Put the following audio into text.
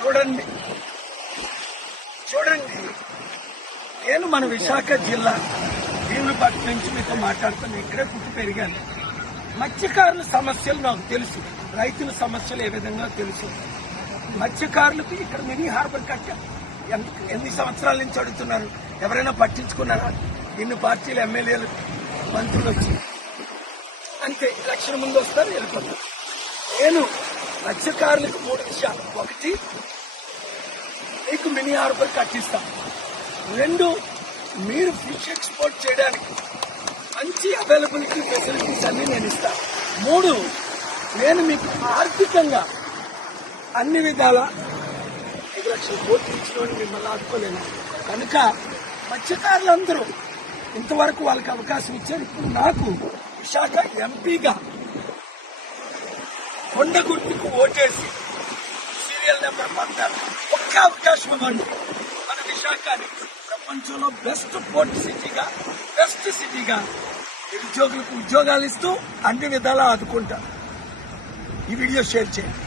చూడండి నేను మన విశాఖ జిల్లా భీమునిపట్నం నుంచి మీతో మాట్లాడుతాను. ఇక్కడే పుట్టి పెరిగాను. మత్స్యకారుల సమస్యలు నాకు తెలుసు, రైతుల సమస్యలు ఏ విధంగా తెలుసు. మత్స్యకారులకు ఇక్కడ మినీ హార్బర్ కట్టారు. ఎన్ని సంవత్సరాల నుంచి అడుగుతున్నారు, ఎవరైనా పట్టించుకున్నారా? ఇన్ని పార్టీలు ఎమ్మెల్యేలు మంత్రులు వచ్చి అంతే ఎలక్షన్ ముందు వస్తారు, వెళ్ళిపోతారు. నేను మత్స్యకారులకు 3 విషయాలు: 1, మీకు మినీ హార్బర్ కట్టిస్తాం. 2, మీరు ఫిష్ ఎక్స్పోర్ట్ చేయడానికి మంచి అవైలబిలిటీ ఫెసిలిటీస్ అన్ని నేను ఇస్తాను. 3, నేను మీకు ఆర్థికంగా అన్ని విధాల 5 లక్షల కోట్లు ఇచ్చిన మిమ్మల్ని ఆదుకోలేను. కనుక మత్స్యకారులందరూ ఇంతవరకు వాళ్ళకి అవకాశం ఇచ్చారు. ఇప్పుడు నాకు విశాఖ ఎంపీగా కొండగుర్తుకు ఓటేసి సీరియల్ నెంబర్ 16 ఒక్క అవకాశం ఇవ్వండి. మన విశాఖని ప్రపంచంలో బెస్ట్ పోర్ట్ సిటీగా, బెస్ట్ సిటీగా నిరుద్యోగులకు ఉద్యోగాలు ఇస్తూ అన్ని విధాలా ఆదుకుంటారు. ఈ వీడియో షేర్ చేయండి.